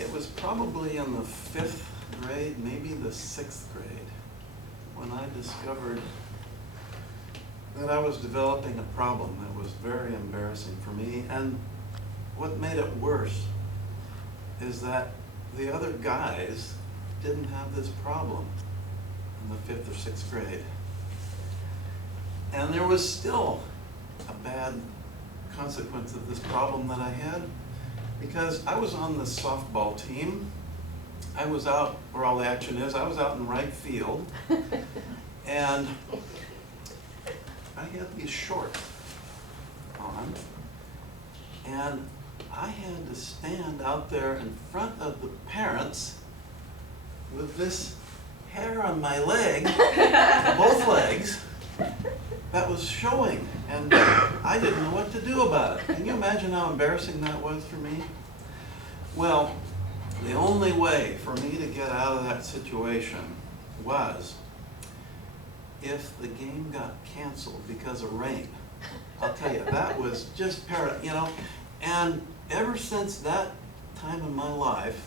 It was probably in the 5th grade, maybe the 6th grade, when I discovered that I was developing a problem that was very embarrassing for me. And what made it worse is that the other guys didn't have this problem in the 5th or 6th grade. And there was still a bad consequence of this problem that I had, because I was on the softball team. I was out where all the action is. I was out in right field, and I had these shorts on, and I had to stand out there in front of the parents with this hair on my leg, both legs, that was showing, and I didn't know what to do about it. Can you imagine how embarrassing that was for me? Well, the only way for me to get out of that situation was if the game got canceled because of rain. I'll tell you, that was just paradise, And ever since that time in my life,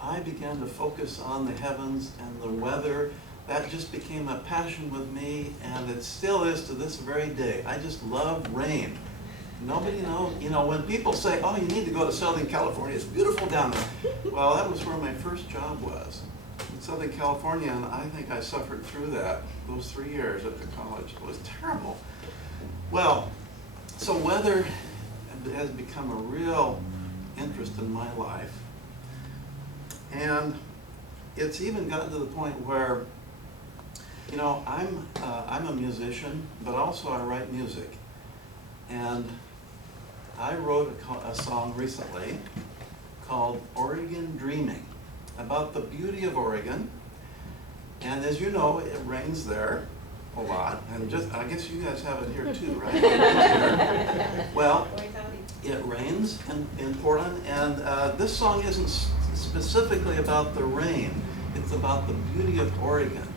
I began to focus on the heavens and the weather. That just became a passion with me, and it still is to this very day. I just love rain. Nobody knows, when people say, oh, you need to go to Southern California, it's beautiful down there. Well, that was where my first job was, in Southern California, and I think I suffered through that, those 3 years at the college. It was terrible. Well, so weather has become a real interest in my life, and it's even gotten to the point where I'm a musician, but also I write music. And I wrote a song recently called Oregon Dreaming, about the beauty of Oregon. And as you know, it rains there a lot. And I guess you guys have it here too, right? Well, it rains in Portland, and this song isn't specifically about the rain. It's about the beauty of Oregon.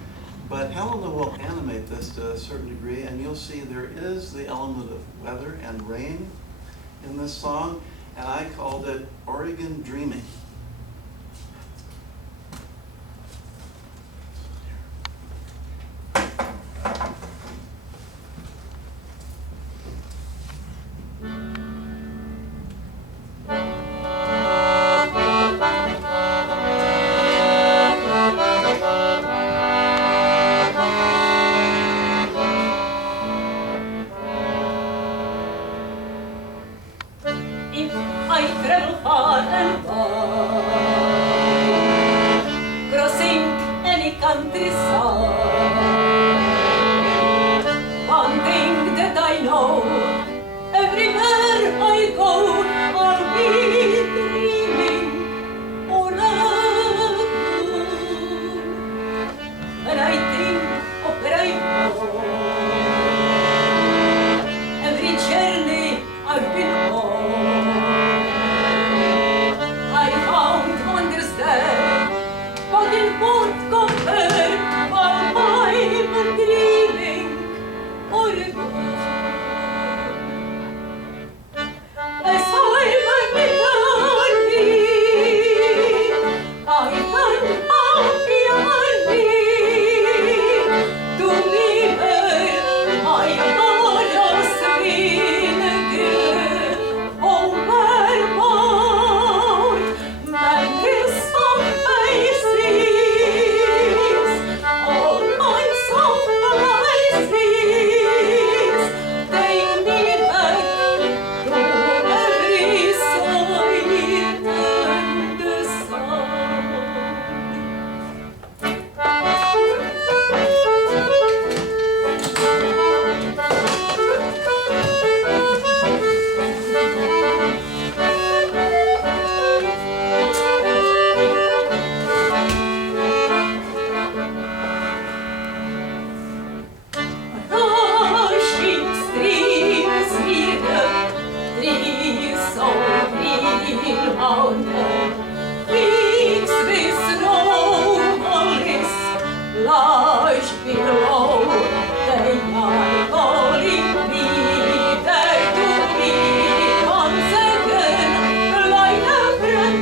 But Helena will animate this to a certain degree, and you'll see there is the element of weather and rain in this song, and I called it Oregon Dreaming.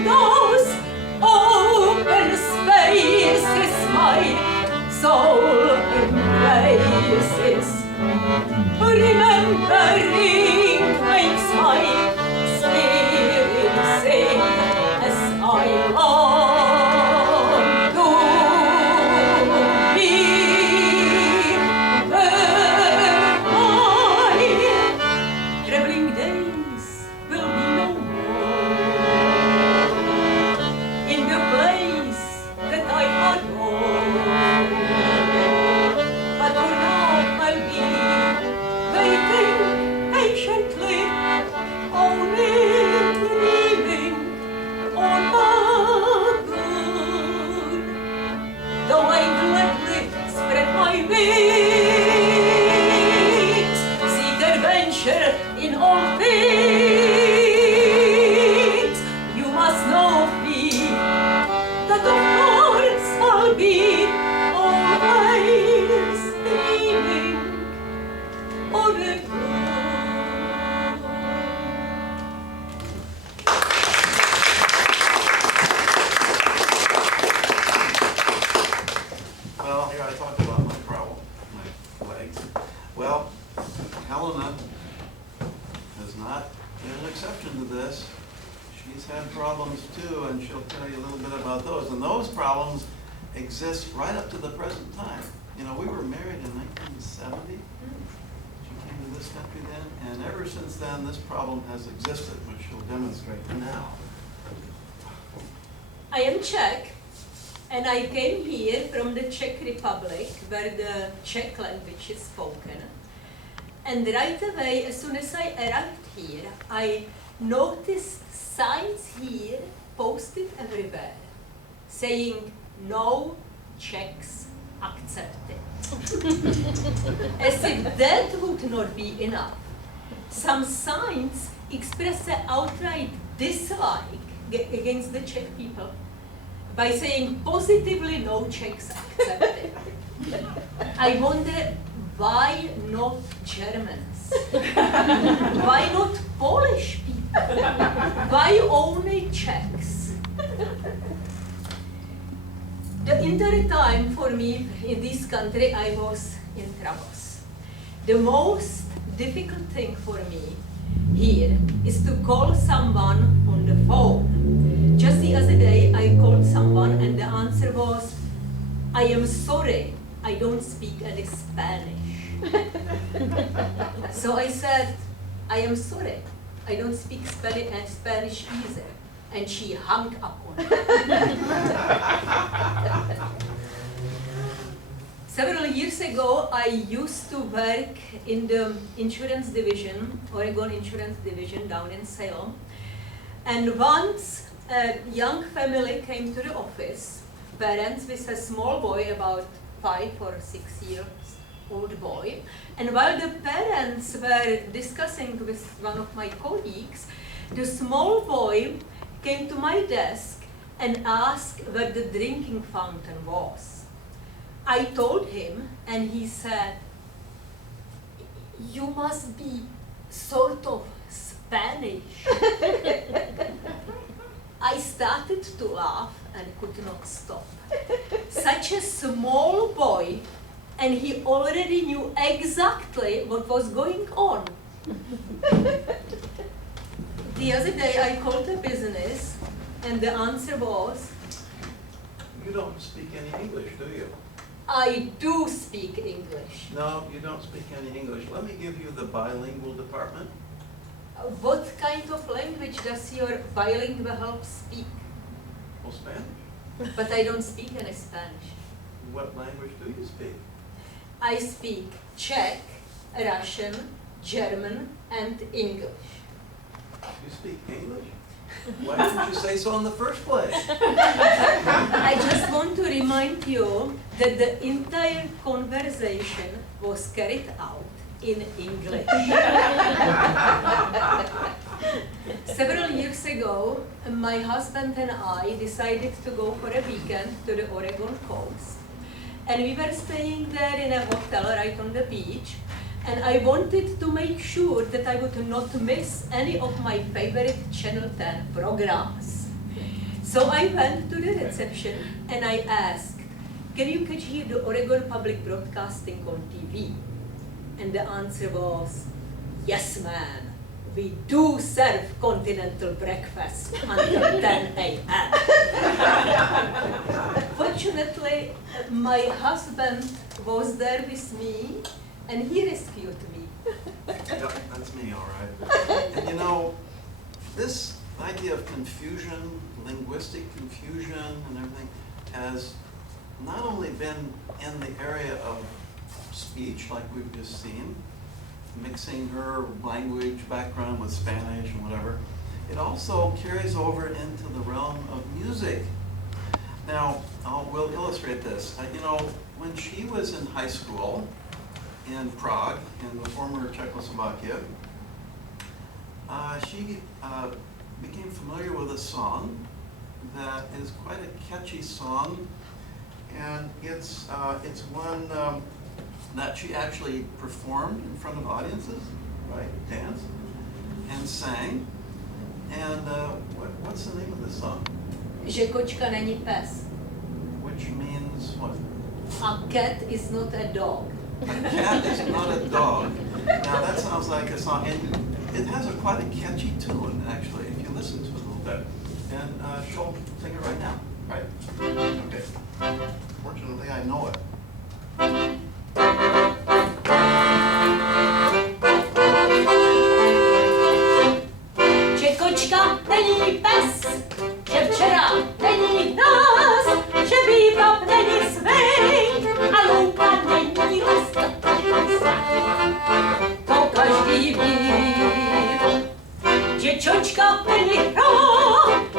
Go! remembering makes my spirit sing as I long to be where my traveling days will be no more in the place that I adore. But for now I'll be waiting patiently, only dreaming on the good. Though I gladly spread my wings, seek adventure in all things, you must know of me that of course I'll be always dreaming of a Well, here I talk about my problem, my legs. Well, Helena has not been an exception to this. She's had problems too, and she'll tell you a little bit about those. And those problems exist right up to the present time. You know, we were married in 1970. She came to this country then, and ever since then, this problem has existed, which she'll demonstrate now. I am Czech, and I came here from the Czech Republic, where the Czech language is spoken. And right away, as soon as I arrived here, I noticed signs here posted everywhere, saying, "No Czechs accepted." As if that would not be enough, some signs express an outright dislike against the Czech people by saying positively no Czechs accepted. I wonder, why not Germans? Why not Polish people? Why only Czechs? The entire time for me in this country, I was in troubles. The most difficult thing for me here is to call someone on the phone. Just the other day, I called someone and the answer was, "I am sorry, I don't speak any Spanish." So I said, "I am sorry, I don't speak Spanish either." And she hung up on me. Several years ago, I used to work in the insurance division, Oregon insurance division down in Salem. And once a young family came to the office, parents with a small boy, about 5 or 6 years old boy. And while the parents were discussing with one of my colleagues, the small boy came to my desk and asked where the drinking fountain was. I told him, and he said, "You must be sort of Spanish." I started to laugh and could not stop. Such a small boy, and he already knew exactly what was going on. The other day I called the business, and the answer was, You don't speak any English, do you? "I do speak English." No, you don't speak any English. Let me give you the bilingual department. What kind of language does your bilingual help speak? Well, Spanish. But I don't speak any Spanish. What language do you speak? I speak Czech, Russian, German, and English. You speak English? Why didn't you say so in the first place? I just want to remind you that the entire conversation was carried out in English. Several years ago, my husband and I decided to go for a weekend to the Oregon coast. And we were staying there in a hotel right on the beach. And I wanted to make sure that I would not miss any of my favorite Channel 10 programs. So I went to the reception and I asked, "Can you catch here the Oregon Public Broadcasting on TV?" And the answer was, yes, ma'am. We do serve continental breakfast until 10 a.m. Fortunately, my husband was there with me, and he rescued me. Yep, that's me, all right. And you know, this idea of confusion, linguistic confusion and everything, has not only been in the area of speech, like we've just seen, mixing her language background with Spanish and whatever, it also carries over into the realm of music. Now, we'll illustrate this. You know, when she was in high school in Prague, in the former Czechoslovakia, she became familiar with a song that is quite a catchy song, and it's one that she actually performed in front of audiences, right? Danced and sang. And what's the name of this song? Že kočka není pes. Which means what? A cat is not a dog. A cat is not a dog. Now that sounds like a song, and it has quite a catchy tune, actually, if you listen to it a little bit. And she'll sing it right now, right? Okay. Fortunately, I know it. Že kočka není pes, že včera není nás, že výbab není svej a louka není les. To každý ví, že čočka není hra,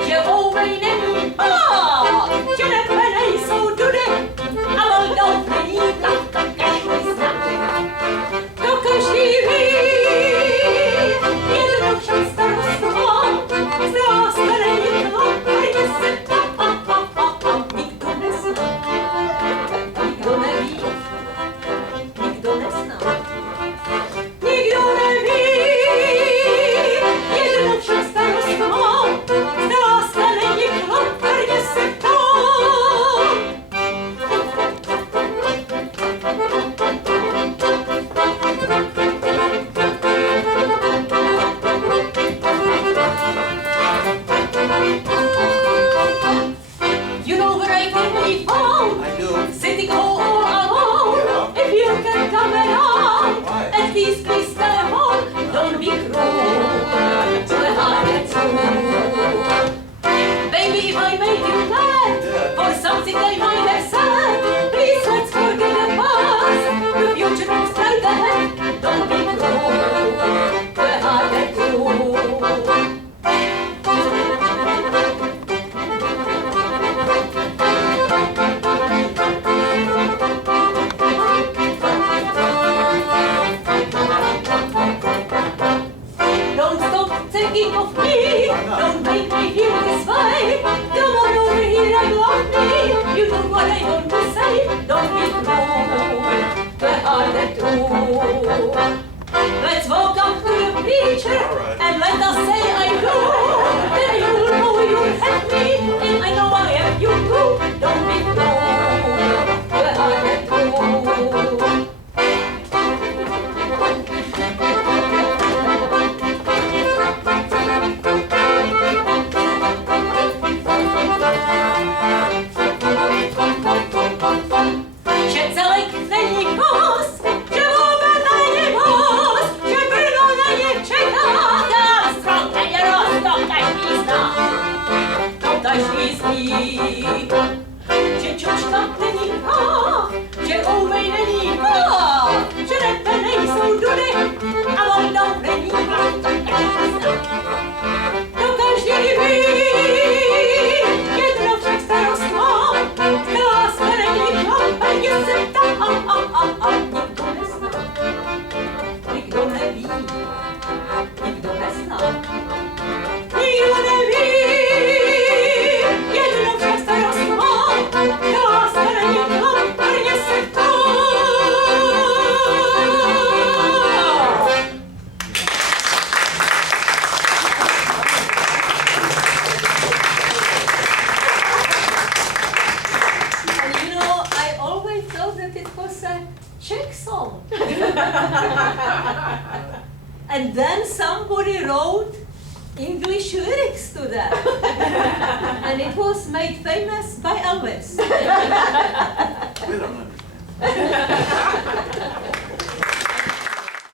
že ouvej není pá, že nepe nejsou dudy a Moldov není tak, každý zná. To každý ví, jedno však starostová, zdá se není chlapajně se nikdo nezná, nikdo neví, nikdo nezná, nikdo neví, jedno však starostová, zdá se není chlapajně se You know where I can be found? I do. Sitting all alone. Yeah. If you can come around, Why? at least please stay home. Don't be cruel to a heart that's true. Baby, if I made you mad for something I might have said, please let's forget the past. The future is straight ahead. Don't be cruel to a heart that's true. Don't stop thinking of me. Don't make me feel this way. Come on over here and love me. You know what I want to say. Don't be cruel. The heart that true. Let's walk up to the preacher and let us say I do. Then you'll know you have me, and I know I have you too. Don't be cruel. The heart that true. Že celek není kos, že vůbec není voz, že Brno není Čechá, tam strom není roz, to každý zná, to každý zní. Že čočka není hra, že ouvej není hra, že nepe nejsou dudy a Moldov není vlak, to každý zná. To každý ví, jedno však starost má, která se není chlapení se tam nikdo nezná, nikdo neví, nikdo nezná, nikdo neví, jedno však it was a Czech song. And then somebody wrote English lyrics to that. And it was made famous by Elvis. We don't understand.